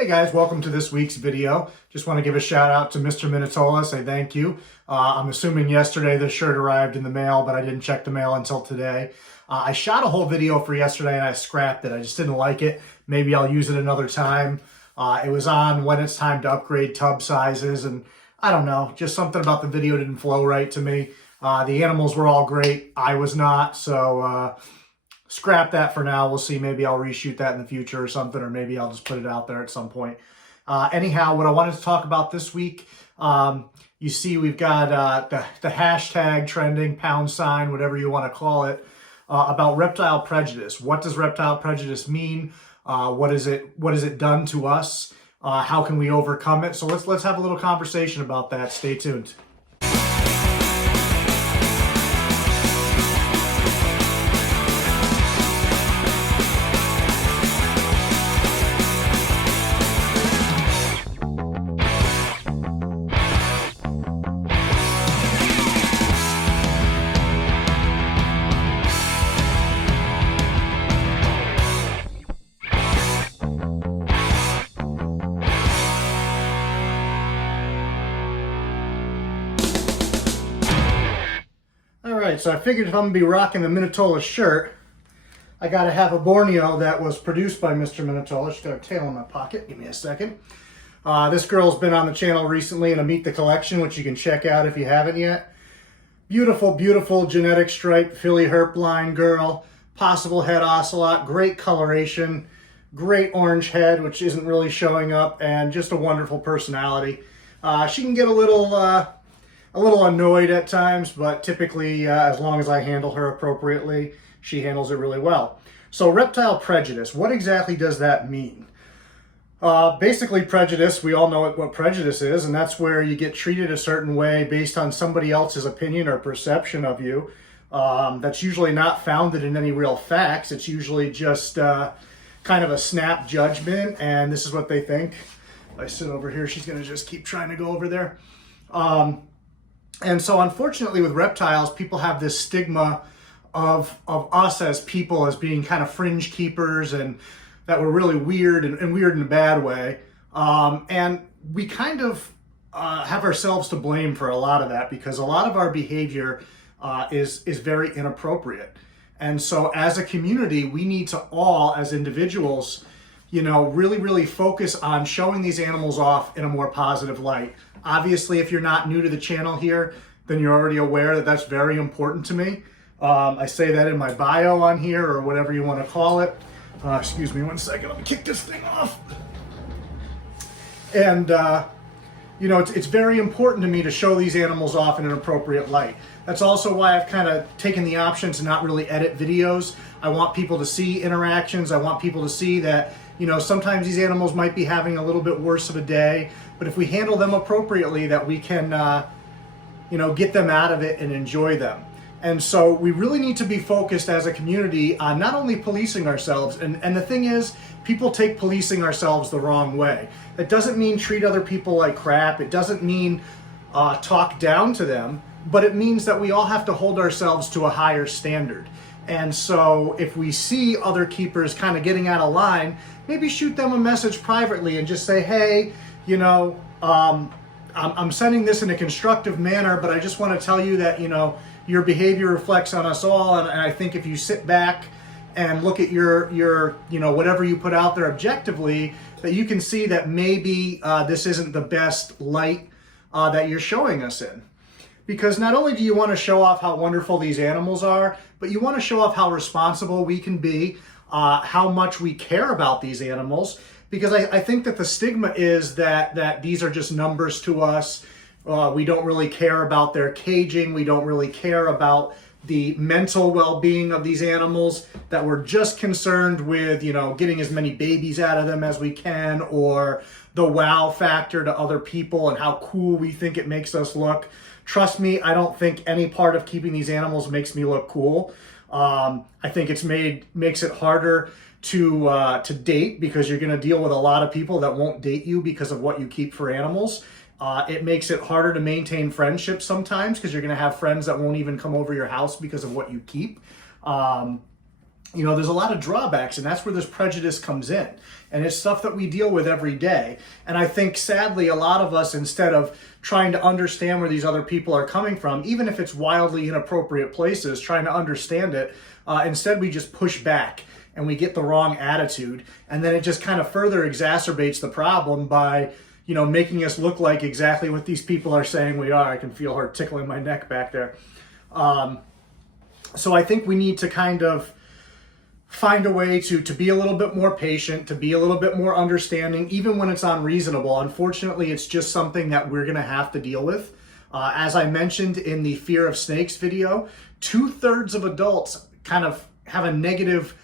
Hey guys, welcome to this week's video. Just want to give a shout out to Mr. Minitola, say thank you. I'm assuming yesterday the shirt arrived in the mail, but I didn't check the mail until today. I shot a whole video for yesterday and I scrapped it. I just didn't like it. Maybe I'll use it another time. It was on when it's time to upgrade tub sizes, and I don't know, just something about the video didn't flow right to me. The animals were all great. I was not, so scrap that for now. We'll see. Maybe I'll reshoot that in the future or something, or maybe I'll just put it out there at some point. Anyhow, what I wanted to talk about this week, you see we've got the hashtag trending, #, whatever you want to call it, about reptile prejudice. What does reptile prejudice mean? What is it done to us? How can we overcome it? So let's have a little conversation about that. Stay tuned. Alright, so I figured if I'm going to be rocking the Minitola shirt, I got to have a Borneo that was produced by Mr. Minitola. She's got a tail in my pocket. Give me a second. This girl's been on the channel recently in a Meet the Collection, which you can check out if you haven't yet. Beautiful, beautiful genetic stripe filly herpline girl. Possible head ocelot. Great coloration. Great orange head, which isn't really showing up. And just a wonderful personality. She can get a little annoyed at times, but typically, as long as I handle her appropriately, she handles it really well. So reptile prejudice, what exactly does that mean? Basically prejudice, we all know what prejudice is, and that's where you get treated a certain way based on somebody else's opinion or perception of you. That's usually not founded in any real facts. It's usually just kind of a snap judgment, and this is what they think. If I sit over here, she's going to just keep trying to go over there. And so unfortunately with reptiles, people have this stigma of us as people as being kind of fringe keepers, and that we're really weird and weird in a bad way. And we kind of have ourselves to blame for a lot of that, because a lot of our behavior is very inappropriate. And so as a community, we need to all, as individuals, really focus on showing these animals off in a more positive light. Obviously, if you're not new to the channel here, then you're already aware that that's very important to me. I say that in my bio on here, or whatever you want to call it. Excuse me one second, let me kick this thing off. And, it's very important to me to show these animals off in an appropriate light. That's also why I've kind of taken the option to not really edit videos. I want people to see interactions. I want people to see that, sometimes these animals might be having a little bit worse of a day, but if we handle them appropriately, that we can, get them out of it and enjoy them. And so we really need to be focused as a community on not only policing ourselves, and the thing is, people take policing ourselves the wrong way. That doesn't mean treat other people like crap. It doesn't mean talk down to them, but it means that we all have to hold ourselves to a higher standard. And so if we see other keepers kind of getting out of line, maybe shoot them a message privately and just say, hey, I'm sending this in a constructive manner, but I just want to tell you that, your behavior reflects on us all. And I think if you sit back and look at your whatever you put out there objectively, that you can see that maybe this isn't the best light that you're showing us in. Because not only do you want to show off how wonderful these animals are, but you want to show off how responsible we can be, how much we care about these animals. Because I think that the stigma is that these are just numbers to us. We don't really care about their caging. We don't really care about the mental well-being of these animals, that we're just concerned with, getting as many babies out of them as we can, or the wow factor to other people and how cool we think it makes us look. Trust me, I don't think any part of keeping these animals makes me look cool. I think makes it harder to date, because you're going to deal with a lot of people that won't date you because of what you keep for animals. It makes it harder to maintain friendships sometimes, because you're going to have friends that won't even come over your house because of what you keep. There's a lot of drawbacks, and that's where this prejudice comes in. And it's stuff that we deal with every day. And I think, sadly, a lot of us, instead of trying to understand where these other people are coming from, even if it's wildly inappropriate places, trying to understand it, instead we just push back and we get the wrong attitude. And then it just kind of further exacerbates the problem by, you know, making us look like exactly what these people are saying we are. I can feel her tickling my neck back there. So I think we need to kind of find a way to be a little bit more patient, to be a little bit more understanding, even when it's unreasonable. Unfortunately, it's just something that we're going to have to deal with. As I mentioned in the Fear of Snakes video, 2/3 of adults kind of have a negative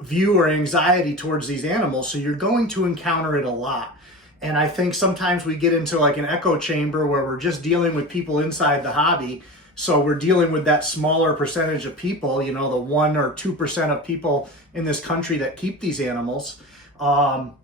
view or anxiety towards these animals, so you're going to encounter it a lot. And I think sometimes we get into like an echo chamber where we're just dealing with people inside the hobby. So we're dealing with that smaller percentage of people, you know, the 1 or 2% of people in this country that keep these animals. And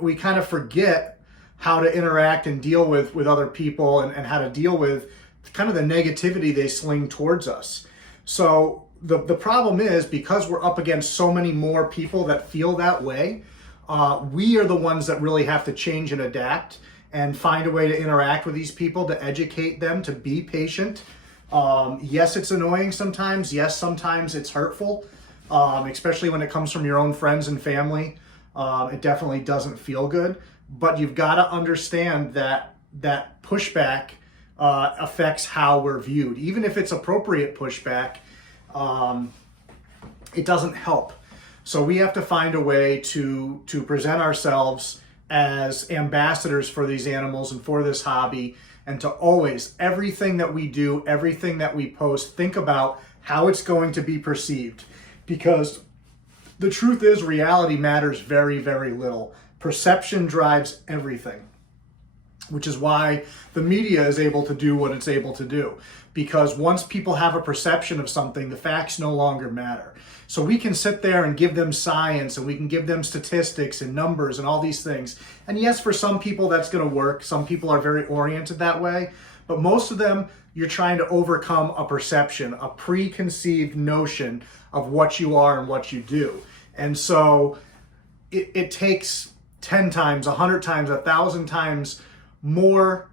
we kind of forget how to interact and deal with other people, and how to deal with kind of the negativity they sling towards us. So the problem is, because we're up against so many more people that feel that way, we are the ones that really have to change and adapt and find a way to interact with these people, to educate them, to be patient. Yes, it's annoying sometimes. Yes, sometimes it's hurtful, especially when it comes from your own friends and family. It definitely doesn't feel good, but you've got to understand that pushback affects how we're viewed. Even if it's appropriate pushback, it doesn't help. So we have to find a way to present ourselves as ambassadors for these animals and for this hobby, and to always, everything that we do, everything that we post, think about how it's going to be perceived. Because the truth is, reality matters very, very little. Perception drives everything, which is why the media is able to do what it's able to do. Because once people have a perception of something, the facts no longer matter. So we can sit there and give them science, and we can give them statistics and numbers and all these things. And yes, for some people that's going to work. Some people are very oriented that way. But most of them, you're trying to overcome a perception, a preconceived notion of what you are and what you do. And so it takes 10 times, 100 times, 1,000 times more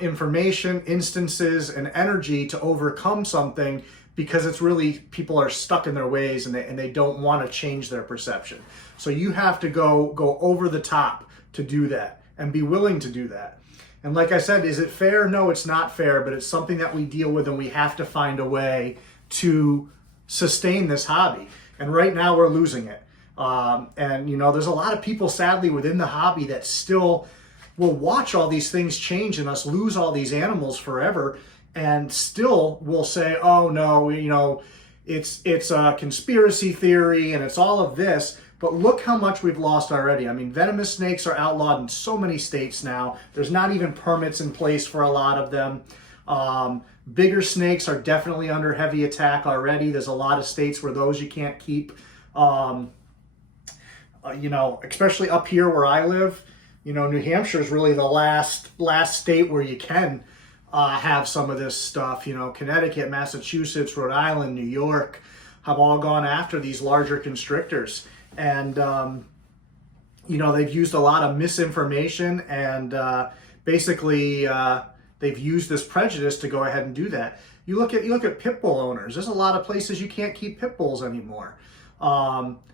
information, instances, and energy to overcome something, because it's really, people are stuck in their ways, and they don't want to change their perception. So you have to go over the top to do that, and be willing to do that. And like I said, is it fair? No, it's not fair, but it's something that we deal with, and we have to find a way to sustain this hobby. And right now we're losing it. And you know, there's a lot of people, sadly, within the hobby that still will watch all these things change and us lose all these animals forever, and still will say, oh no, you know, it's a conspiracy theory and it's all of this. But look how much we've lost already. I mean, venomous snakes are outlawed in so many states now. There's not even permits in place for a lot of them. Bigger snakes are definitely under heavy attack already. There's a lot of states where those you can't keep. You know, especially up here where I live, you know, New Hampshire is really the last state where you can have some of this stuff. You know, Connecticut, Massachusetts, Rhode Island, New York have all gone after these larger constrictors. And, you know, they've used a lot of misinformation, and basically they've used this prejudice to go ahead and do that. You look at pit bull owners. There's a lot of places you can't keep pit bulls anymore.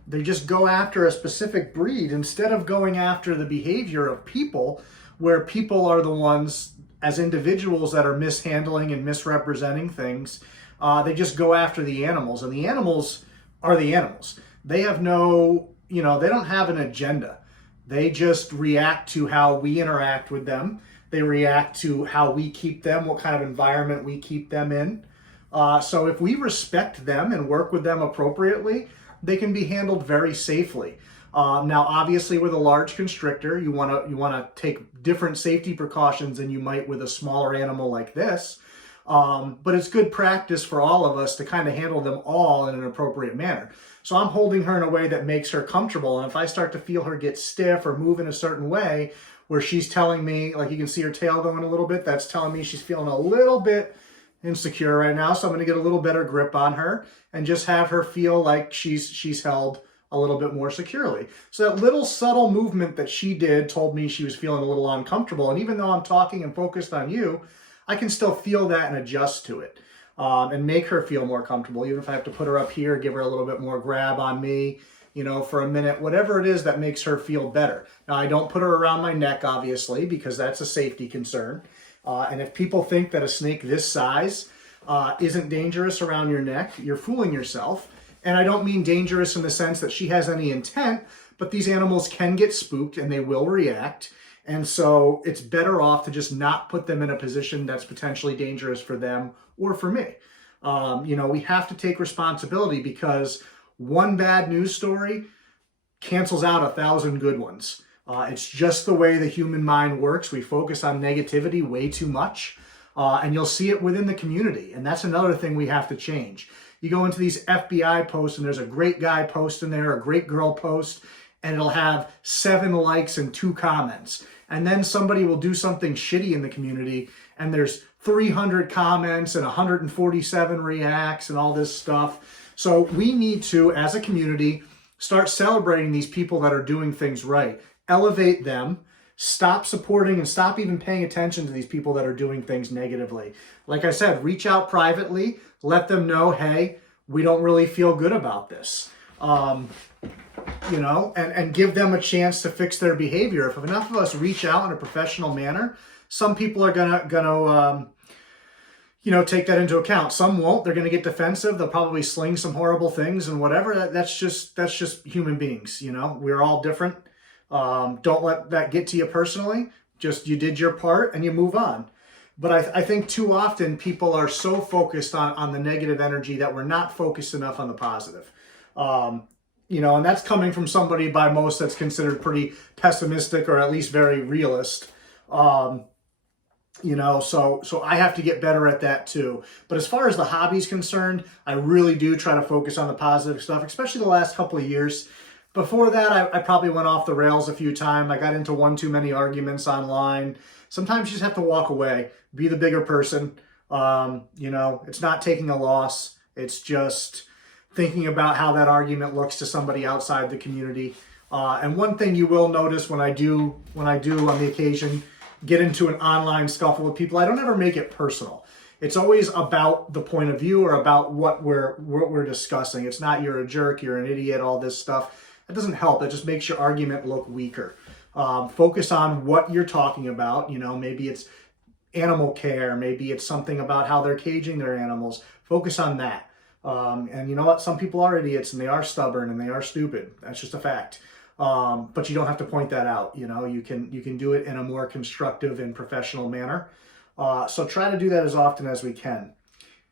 They just go after a specific breed instead of going after the behavior of people, where people are the ones as individuals that are mishandling and misrepresenting things. They just go after the animals, and the animals are the animals. They have no, you know, they don't have an agenda. They just react to how we interact with them. They react to how we keep them, what kind of environment we keep them in. So if we respect them and work with them appropriately, they can be handled very safely. Now, obviously, with a large constrictor, you want to take different safety precautions than you might with a smaller animal like this. But it's good practice for all of us to kind of handle them all in an appropriate manner. So I'm holding her in a way that makes her comfortable. And if I start to feel her get stiff or move in a certain way where she's telling me, like you can see her tail going a little bit, that's telling me she's feeling a little bit insecure right now. So I'm going to get a little better grip on her and just have her feel like she's held a little bit more securely. So that little subtle movement that she did told me she was feeling a little uncomfortable. And even though I'm talking and focused on you, I can still feel that and adjust to it, and make her feel more comfortable. Even if I have to put her up here, give her a little bit more grab on me, you know, for a minute, whatever it is that makes her feel better. Now, I don't put her around my neck, obviously, because that's a safety concern. And if people think that a snake this size isn't dangerous around your neck, you're fooling yourself. And I don't mean dangerous in the sense that she has any intent, but these animals can get spooked and they will react. And so it's better off to just not put them in a position that's potentially dangerous for them or for me. You know, we have to take responsibility, because one bad news story cancels out 1,000 good ones. It's just the way the human mind works. We focus on negativity way too much, and you'll see it within the community. And that's another thing we have to change. You go into these FBI posts and there's a great guy post in there, a great girl post, and it'll have 7 likes and 2 comments. And then somebody will do something shitty in the community and there's 300 comments and 147 reacts and all this stuff. So we need to, as a community, start celebrating these people that are doing things right. Elevate them. Stop supporting and stop even paying attention to these people that are doing things negatively. Like I said, reach out privately. Let them know, hey, we don't really feel good about this. You know, and give them a chance to fix their behavior. If enough of us reach out in a professional manner, some people are gonna you know, take that into account. Some won't. They're gonna get defensive. They'll probably sling some horrible things and whatever. That's just human beings. You know, we're all different. Don't let that get to you personally. Just, you did your part and you move on. But I think too often people are so focused on the negative energy that we're not focused enough on the positive. You know, and that's coming from somebody by most that's considered pretty pessimistic or at least very realist. You know, so I have to get better at that too. But as far as the hobby's concerned, I really do try to focus on the positive stuff, especially the last couple of years. Before that, I probably went off the rails a few times. I got into one too many arguments online. Sometimes you just have to walk away, be the bigger person. You know, it's not taking a loss. It's just thinking about how that argument looks to somebody outside the community. And one thing you will notice when I do on the occasion get into an online scuffle with people, I don't ever make it personal. It's always about the point of view or about what we're discussing. It's not you're a jerk, you're an idiot, all this stuff. That doesn't help. That just makes your argument look weaker. Focus on what you're talking about. You know, maybe it's animal care. Maybe it's something about how they're caging their animals. Focus on that. And you know what? Some people are idiots and they are stubborn and they are stupid. That's just a fact. But you don't have to point that out. You know, you can do it in a more constructive and professional manner. So try to do that as often as we can.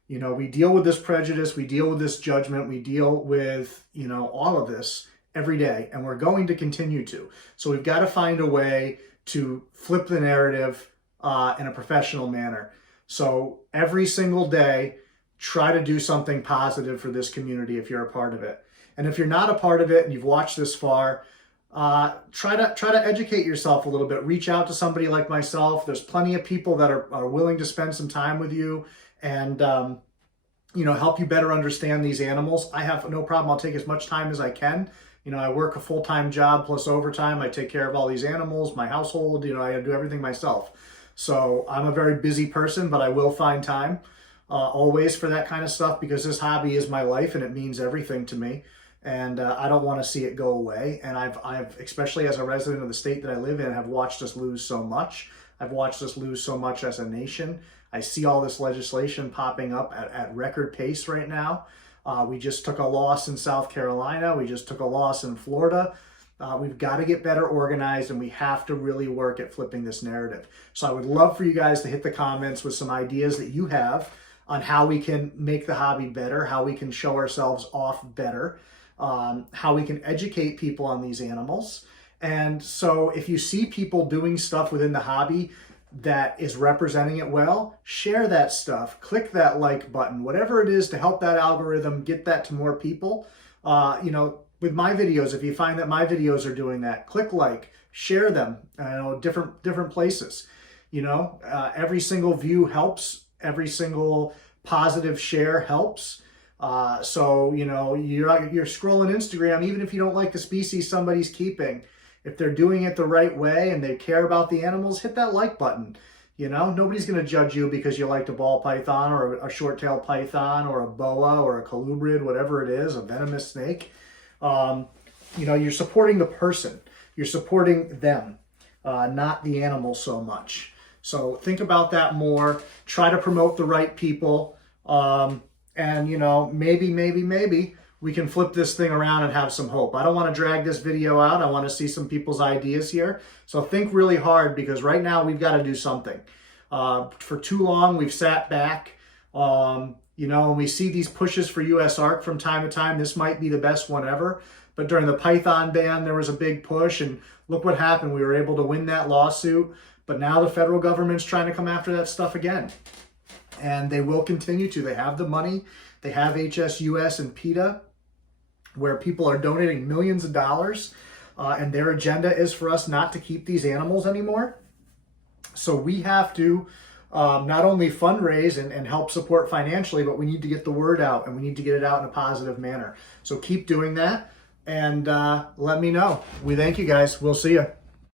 You know, we deal with this prejudice, we deal with this judgment, we deal with, you know, all of this every day, and we're going to continue to. So we've got to find a way to flip the narrative in a professional manner. So every single day, try to do something positive for this community if you're a part of it. And if you're not a part of it and you've watched this far, try to educate yourself a little bit. Reach out to somebody like myself. There's plenty of people that are willing to spend some time with you and you know, help you better understand these animals. I have no problem. I'll take as much time as I can. You know, I work a full-time job plus overtime. I take care of all these animals, my household. You know, I do everything myself. So I'm a very busy person, but I will find time always for that kind of stuff, because this hobby is my life and it means everything to me. And I don't want to see it go away. And I've, especially as a resident of the state that I live in, have watched us lose so much. I've watched us lose so much as a nation. I see all this legislation popping up at record pace right now. We just took a loss in South Carolina. We just took a loss in Florida. We've got to get better organized, and we have to really work at flipping this narrative. So I would love for you guys to hit the comments with some ideas that you have on how we can make the hobby better, how we can show ourselves off better, how we can educate people on these animals. And so if you see people doing stuff within the hobby that is representing it well, share that stuff, click that like button, whatever it is to help that algorithm get that to more people. You know, with my videos, if you find that my videos are doing that, click like, share them, you know, different places. You know, every single view helps, every single positive share helps. So, you know, you're scrolling Instagram, even if you don't like the species somebody's keeping, if they're doing it the right way and they care about the animals, hit that like button. You know, nobody's going to judge you because you liked a ball python or a short-tailed python or a boa or a colubrid, whatever it is, a venomous snake. You know, you're supporting the person. You're supporting them, not the animal so much. So think about that more. Try to promote the right people. And, you know, maybe we can flip this thing around and have some hope. I don't want to drag this video out. I want to see some people's ideas here. So think really hard, because right now we've got to do something. For too long, we've sat back. You know, when we see these pushes for U.S. ARC from time to time, this might be the best one ever. But during the python ban, there was a big push, and look what happened. We were able to win that lawsuit. But now the federal government's trying to come after that stuff again. And they will continue to. They have the money. They have HSUS and PETA, where people are donating millions of dollars, and their agenda is for us not to keep these animals anymore. So we have to not only fundraise and help support financially, but we need to get the word out, and we need to get it out in a positive manner. So keep doing that, and let me know. We thank you guys. We'll see you.